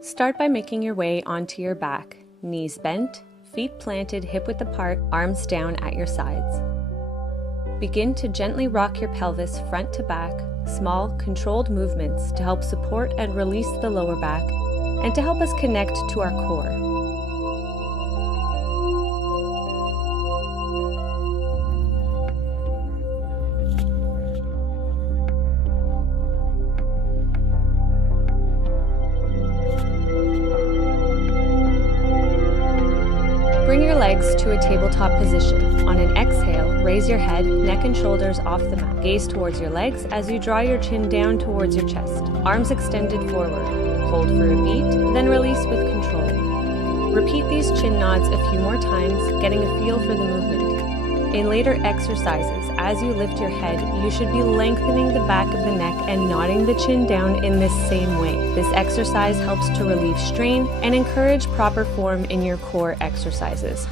Start by making your way onto your back, knees bent, feet planted hip-width apart, arms down at your sides. Begin to gently rock your pelvis front to back, small, controlled movements to help support and release the lower back and to help us connect to our core. Bring your legs to a tabletop position. On an exhale, raise your head, neck and shoulders off the mat. Gaze towards your legs as you draw your chin down towards your chest. Arms extended forward. Hold for a beat, then release with control. Repeat these chin nods a few more times, getting a feel for the movement. In later exercises, as you lift your head, you should be lengthening the back of the neck and nodding the chin down in this same way. This exercise helps to relieve strain and encourage proper form in your core exercises.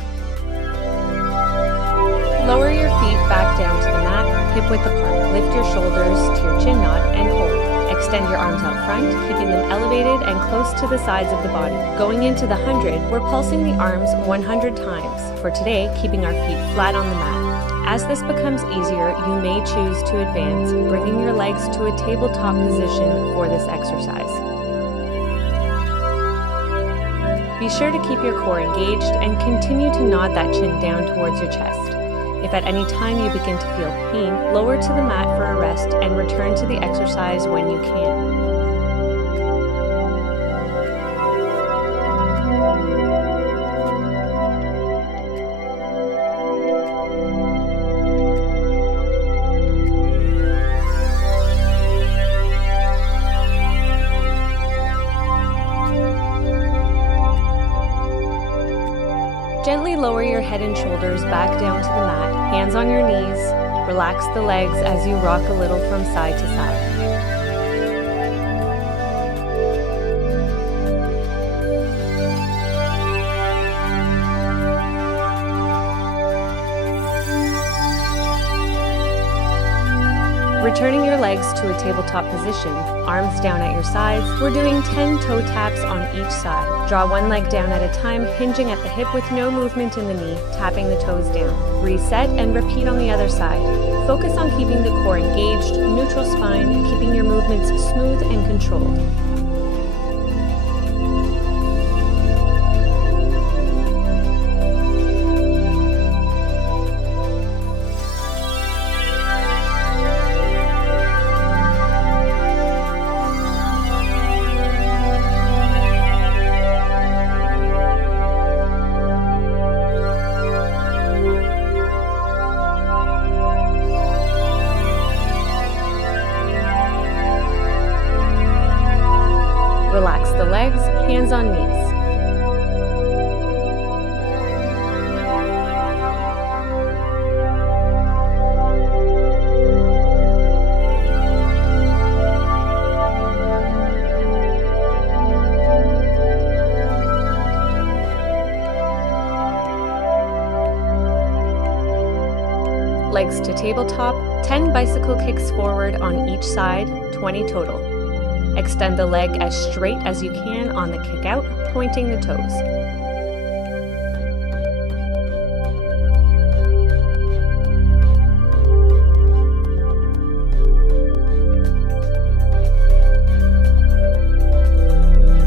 Lower your feet back down to the mat, hip-width apart. Lift your shoulders to your chin nod and hold. Extend your arms out front, keeping them elevated and close to the sides of the body. Going into the 100, we're pulsing the arms 100 times. For today, keeping our feet flat on the mat. As this becomes easier, you may choose to advance, bringing your legs to a tabletop position for this exercise. Be sure to keep your core engaged and continue to nod that chin down towards your chest. If at any time you begin to feel pain, lower to the mat for a rest and return to the exercise when you can. Gently lower your head and shoulders back down to the mat, hands on your knees. Relax the legs as you rock a little from side to side. Returning your legs to a tabletop position, arms down at your sides, we're doing 10 toe taps on each side. Draw one leg down at a time, hinging at the hip with no movement in the knee, tapping the toes down. Reset and repeat on the other side. Focus on keeping the core engaged, neutral spine, keeping your movements smooth and controlled. Relax the legs, hands on knees. Legs to tabletop, 10 bicycle kicks forward on each side, 20 total. Extend the leg as straight as you can on the kick out, pointing the toes.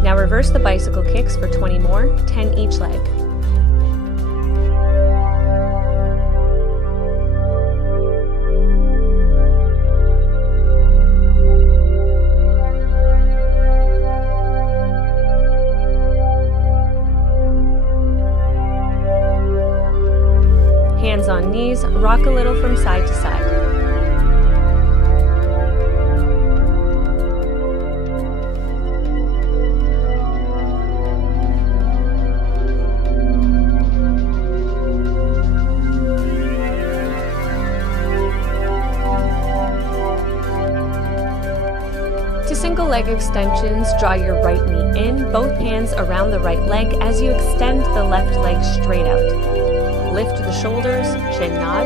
Now reverse the bicycle kicks for 20 more, 10 each leg. Hands on knees, rock a little from side to side. To single leg extensions, draw your right knee in, both hands around the right leg as you extend the left leg straight out. Lift the shoulders, chin nod.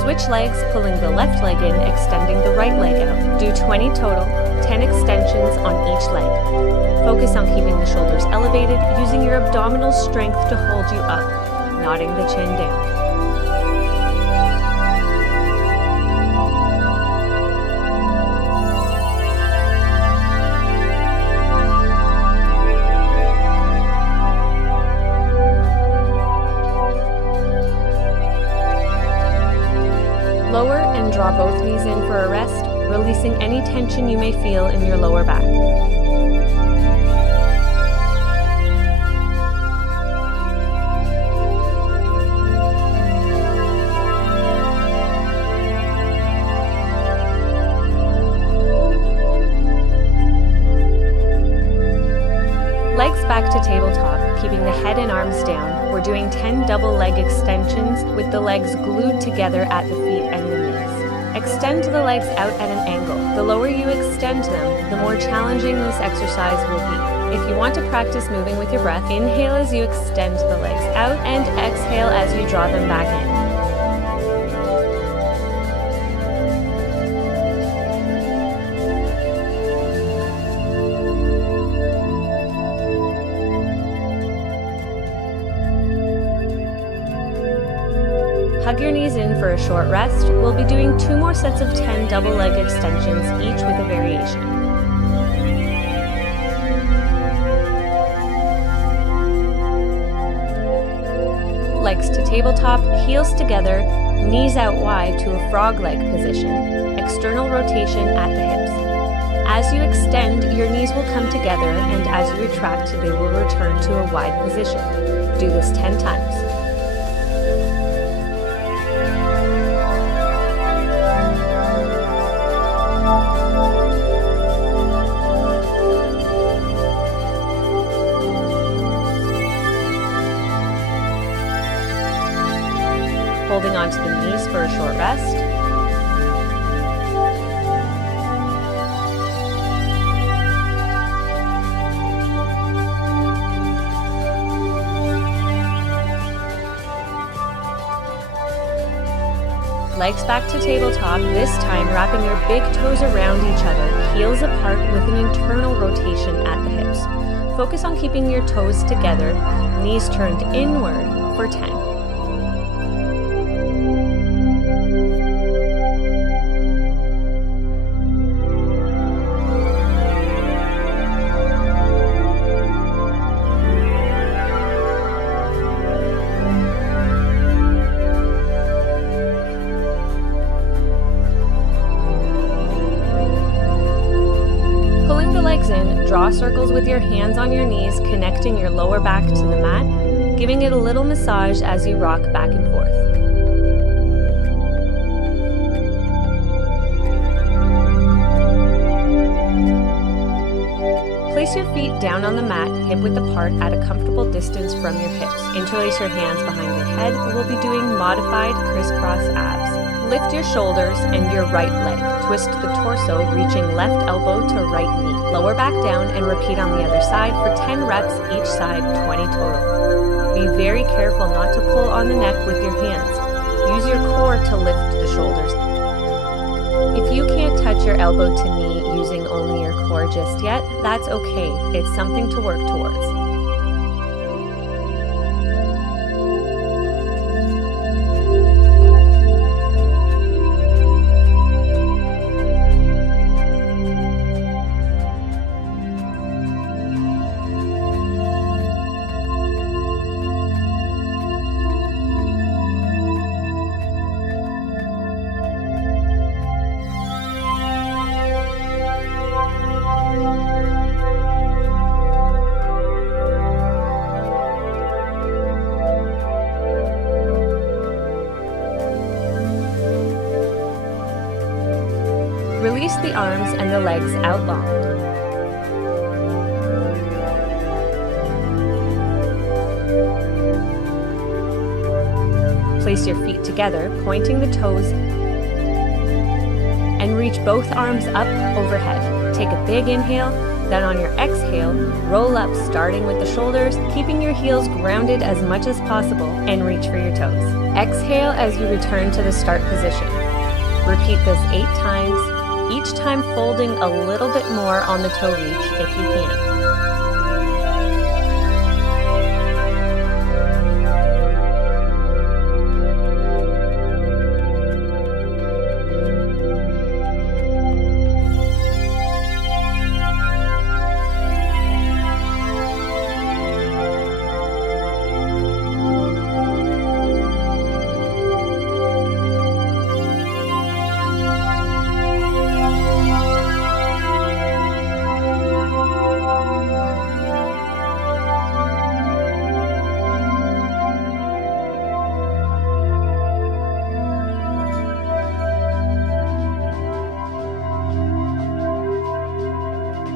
Switch legs, pulling the left leg in, extending the right leg out. Do 20 total, 10 extensions on each leg. Focus on keeping the shoulders elevated, using your abdominal strength to hold you up, nodding the chin down. Lower and draw both knees in for a rest, releasing any tension you may feel in your lower back. Legs back to tabletop, keeping the head and arms down. We're doing 10 double leg extensions with the legs glued together at the feet and the knees. Extend the legs out at an angle. The lower you extend them, the more challenging this exercise will be. If you want to practice moving with your breath, inhale as you extend the legs out and exhale as you draw them back in. Hug your knees in for a short rest. We'll be doing 2 more sets of 10 double leg extensions, each with a variation. Legs to tabletop, heels together, knees out wide to a frog leg position, external rotation at the hips. As you extend, your knees will come together, and as you retract, they will return to a wide position. Do this 10 times. Holding onto the knees for a short rest. Legs back to tabletop, this time wrapping your big toes around each other, heels apart with an internal rotation at the hips. Focus on keeping your toes together, knees turned inward for 10. In, draw circles with your hands on your knees, connecting your lower back to the mat, giving it a little massage as you rock back and forth. Place your feet down on the mat, hip width apart at a comfortable distance from your hips. Interlace your hands behind your head. We'll be doing modified crisscross abs. Lift your shoulders and your right leg. Twist the torso, reaching left elbow to right knee. Lower back down and repeat on the other side for 10 reps each side, 20 total. Be very careful not to pull on the neck with your hands. Use your core to lift the shoulders. If you can't touch your elbow to knee using only your core just yet, that's okay. It's something to work towards. Release the arms and the legs out long. Place your feet together, pointing the toes, and reach both arms up overhead. Take a big inhale, then on your exhale, roll up starting with the shoulders, keeping your heels grounded as much as possible, and reach for your toes. Exhale as you return to the start position. Repeat this 8 times, each time folding a little bit more on the toe reach if you can.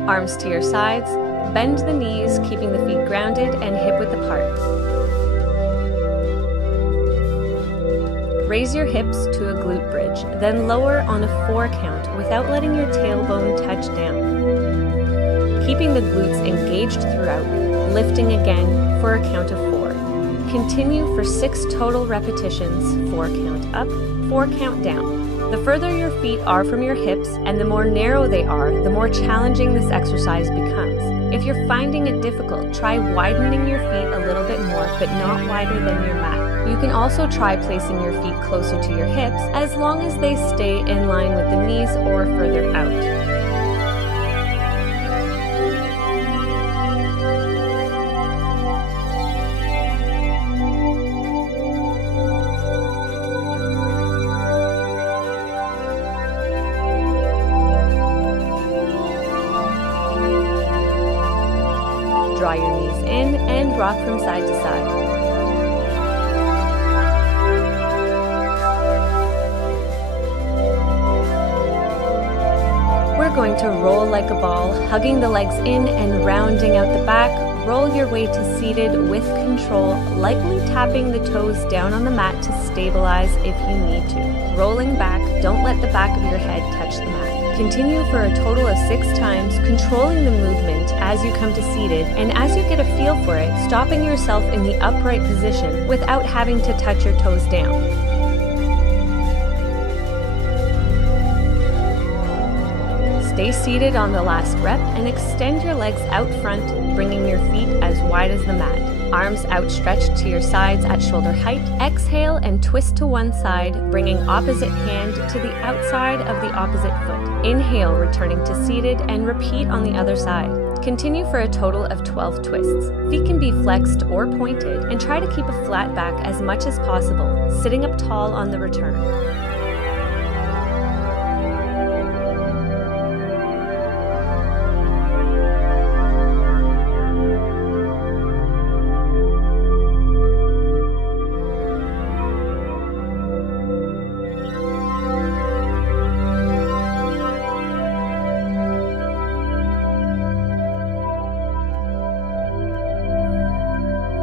Arms to your sides, bend the knees, keeping the feet grounded and hip-width apart. Raise your hips to a glute bridge, then lower on a 4 count without letting your tailbone touch down. Keeping the glutes engaged throughout, lifting again for a count of 4. Continue for 6 total repetitions, 4 count up, 4 count down. The further your feet are from your hips and the more narrow they are, the more challenging this exercise becomes. If you're finding it difficult, try widening your feet a little bit more, but not wider than your mat. You can also try placing your feet closer to your hips, as long as they stay in line with the knees or further out. Draw your knees in and rock from side to side. We're going to roll like a ball, hugging the legs in and rounding out the back. Roll your way to seated with control, lightly tapping the toes down on the mat to stabilize if you need to. Rolling back, don't let the back of your head touch the mat. Continue for a total of 6 times, controlling the movement as you come to seated, and as you get a feel for it, stopping yourself in the upright position without having to touch your toes down. Stay seated on the last rep and extend your legs out front, bringing your feet as wide as the mat. Arms outstretched to your sides at shoulder height. Exhale and twist to one side, bringing opposite hand to the outside of the opposite foot. Inhale, returning to seated, and repeat on the other side. Continue for a total of 12 twists. Feet can be flexed or pointed, and try to keep a flat back as much as possible, sitting up tall on the return.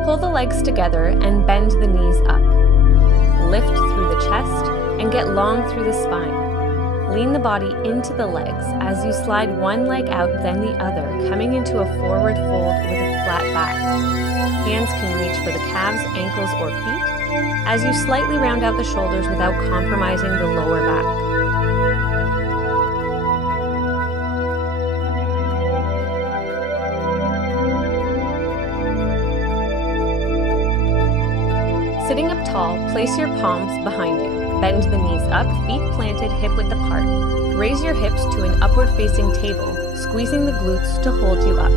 Pull the legs together and bend the knees up. Lift through the chest and get long through the spine. Lean the body into the legs as you slide one leg out, then the other, coming into a forward fold with a flat back. Hands can reach for the calves, ankles, or feet as you slightly round out the shoulders without compromising the lower back. Sitting up tall, place your palms behind you. Bend the knees up, feet planted, hip-width apart. Raise your hips to an upward-facing table, squeezing the glutes to hold you up.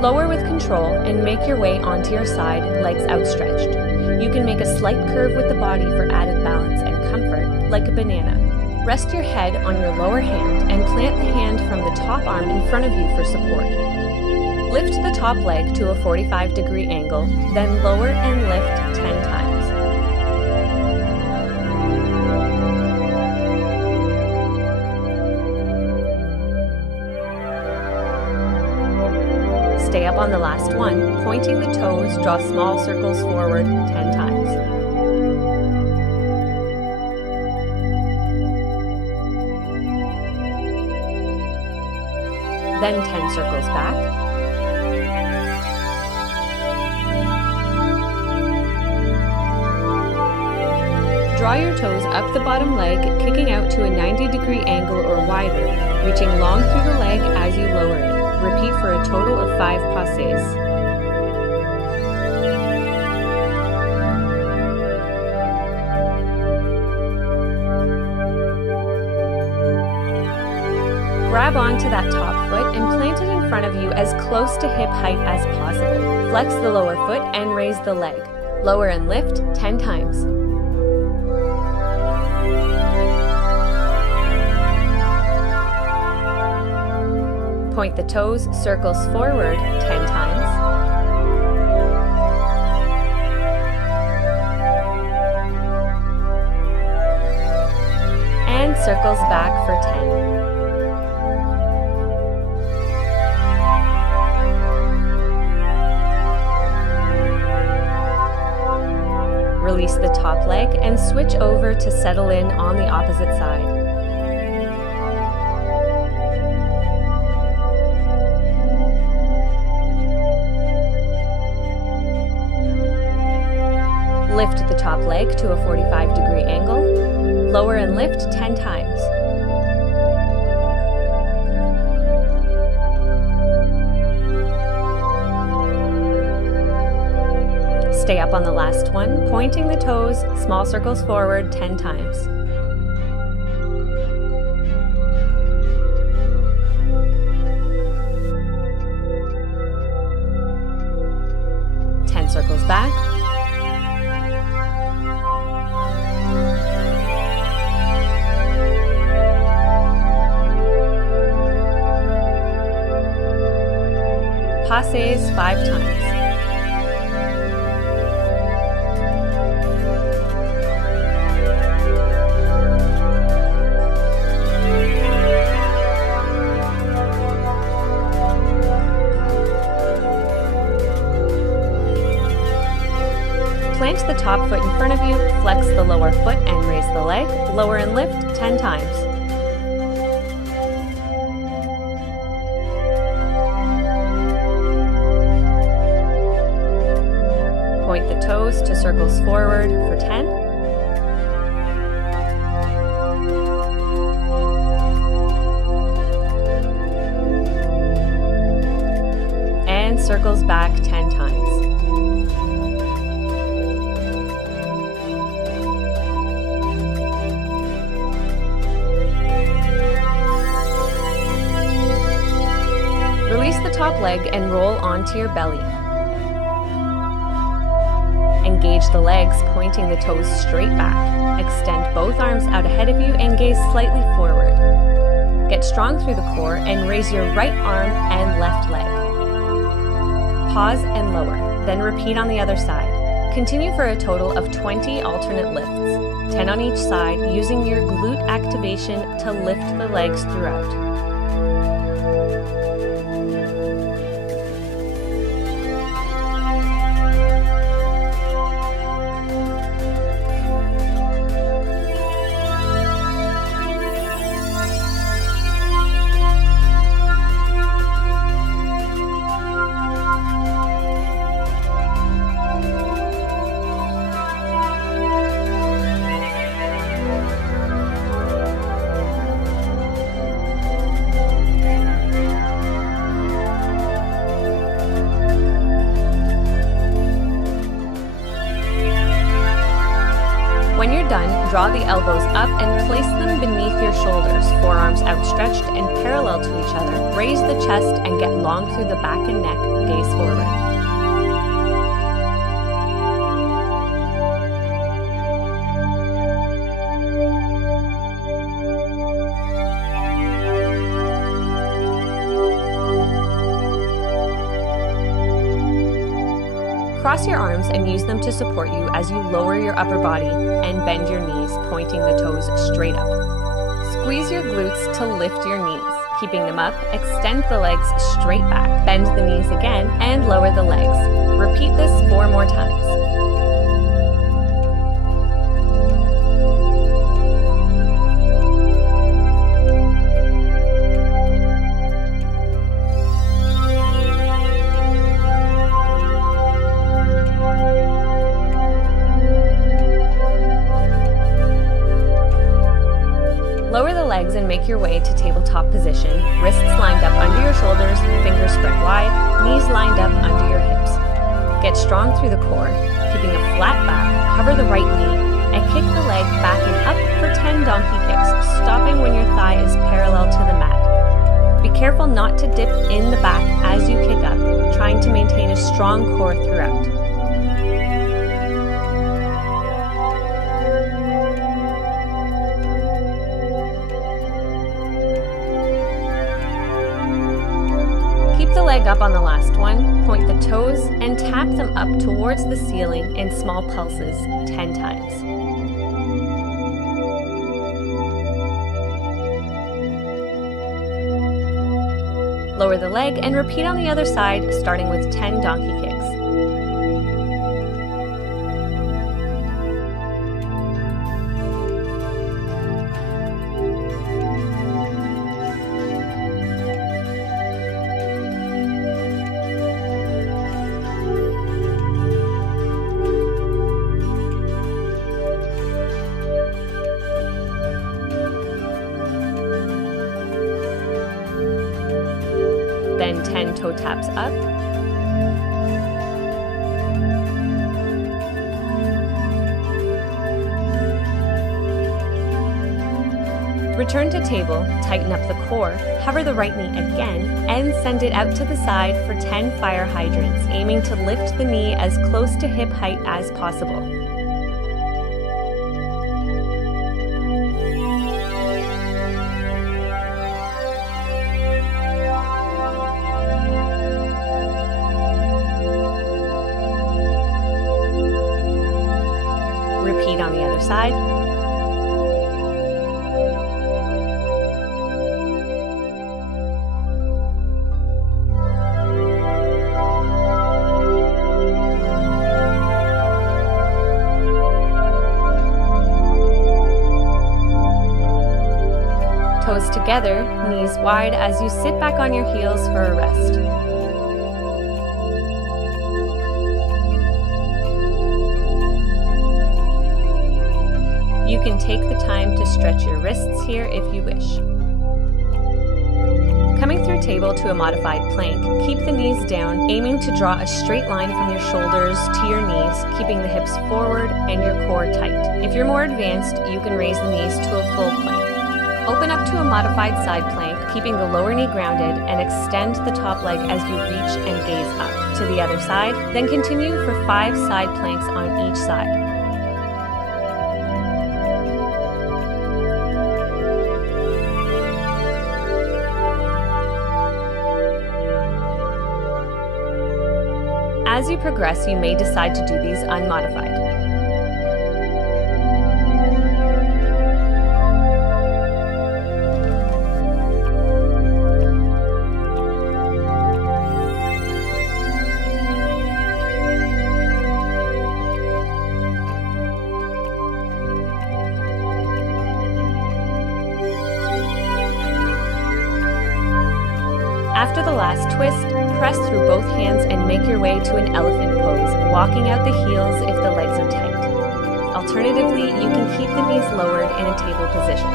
Lower with control and make your way onto your side, legs outstretched. You can make a slight curve with the body for added balance and comfort, like a banana. Rest your head on your lower hand and plant the hand from the top arm in front of you for support. Lift the top leg to a 45-degree angle, then lower and lift 10 times. Stay up on the last one, pointing the toes, draw small circles forward 10 times. Then 10 circles back. Draw your toes up the bottom leg, kicking out to a 90-degree angle or wider, reaching long through the leg as you lower it. Repeat for a total of 5 passes. Grab onto that top foot and plant it in front of you as close to hip height as possible. Flex the lower foot and raise the leg. Lower and lift 10 times. Point the toes, circles forward 10 times. circles back for 10. Release the top leg and switch over to settle in on the opposite side. Lift the top leg to a 45-degree angle. Lower and lift 10 times. Stay up on the last one, pointing the toes, small circles forward 10 times. Circles back. Passes 5 times. Plant the top foot in front of you, flex the lower foot and raise the leg, lower and lift 10 times. Point the toes to circles forward for 10. And circles back 10 times. Release the top leg and roll onto your belly. Engage the legs, pointing the toes straight back. Extend both arms out ahead of you and gaze slightly forward. Get strong through the core and raise your right arm and left leg. Pause and lower, then repeat on the other side. Continue for a total of 20 alternate lifts, 10 on each side, using your glute activation to lift the legs throughout. When you're done, draw the elbows up and place them beneath your shoulders, forearms outstretched and parallel to each other. Raise the chest and get long through the back and neck, gaze forward. Cross your arms and use them to support you as you lower your upper body and bend your knees, pointing the toes straight up. Squeeze your glutes to lift your knees. Keeping them up, extend the legs straight back, bend the knees again, and lower the legs. Repeat this 4 more times. Lower the legs and make your way to tabletop position, wrists lined up under your shoulders, fingers spread wide, knees lined up under your hips. Get strong through the core, keeping a flat back, cover the right knee, and kick the leg back and up for 10 donkey kicks, stopping when your thigh is parallel to the mat. Be careful not to dip in the back as you kick up, trying to maintain a strong core throughout. Keep the leg up on the last one, point the toes, and tap them up towards the ceiling in small pulses 10 times. Lower the leg and repeat on the other side, starting with 10 donkey kicks. Then 10 toe taps up. Return to table, tighten up the core, hover the right knee again, and send it out to the side for 10 fire hydrants, aiming to lift the knee as close to hip height as possible. Repeat on the other side. Toes together, knees wide as you sit back on your heels for a rest. You can take the time to stretch your wrists here if you wish. Coming through table to a modified plank, keep the knees down, aiming to draw a straight line from your shoulders to your knees, keeping the hips forward and your core tight. If you're more advanced, you can raise the knees to a full plank. Open up to a modified side plank, keeping the lower knee grounded, and extend the top leg as you reach and gaze up. To the other side, then continue for 5 side planks on each side. As you progress, you may decide to do these unmodified. After the last twist, press through both hands and make your way to an elephant pose, walking out the heels if the legs are tight. Alternatively, you can keep the knees lowered in a table position.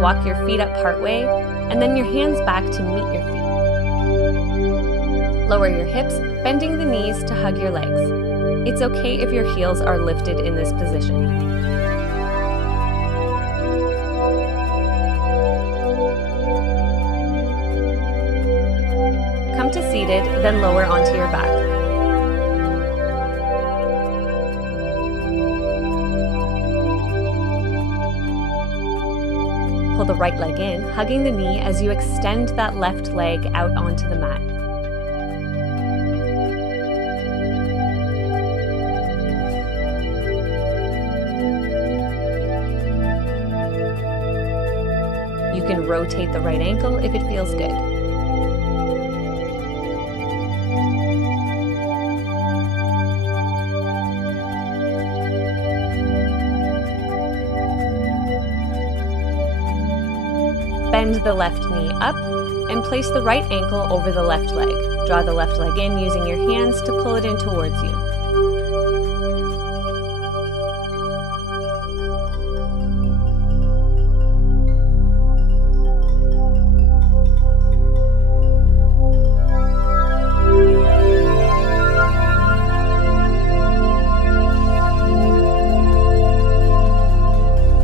Walk your feet up partway, and then your hands back to meet your feet. Lower your hips, bending the knees to hug your legs. It's okay if your heels are lifted in this position. Come to seated, then lower onto your back. Pull the right leg in, hugging the knee as you extend that left leg out onto the mat. You can rotate the right ankle if it feels good. Bend the left knee up and place the right ankle over the left leg. Draw the left leg in using your hands to pull it in towards you.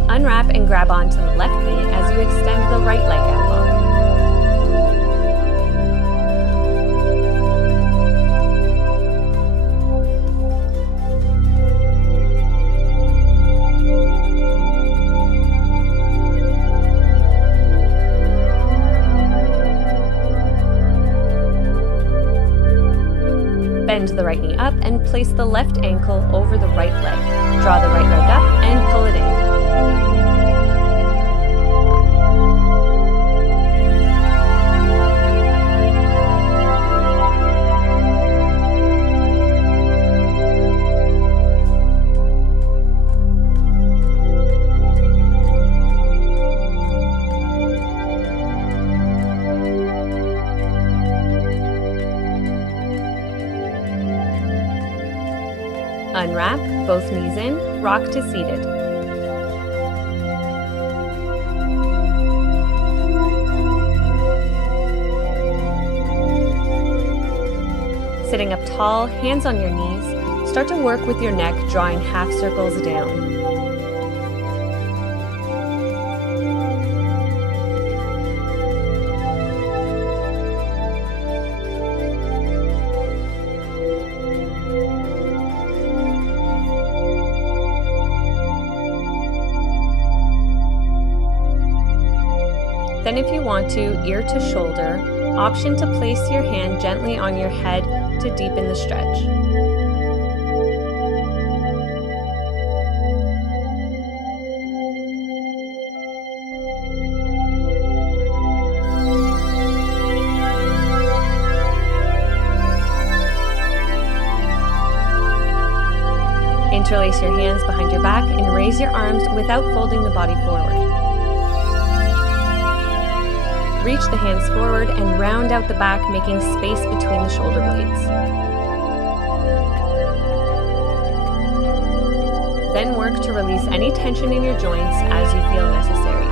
Unwrap and grab onto the left knee as you extend the right leg out long. Bend Bend the right knee up and place the left ankle over the right leg. Draw the right leg up and pull it in. Unwrap, both knees in, rock to seated. Sitting up tall, hands on your knees, start to work with your neck, drawing half circles down. Then if you want to, ear to shoulder, option to place your hand gently on your head to deepen the stretch. Interlace your hands behind your back and raise your arms without folding the body forward. Reach the hands forward and round out the back, making space between the shoulder blades. Then work to release any tension in your joints as you feel necessary.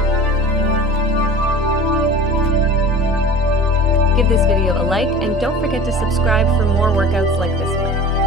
Give this video a like and don't forget to subscribe for more workouts like this one.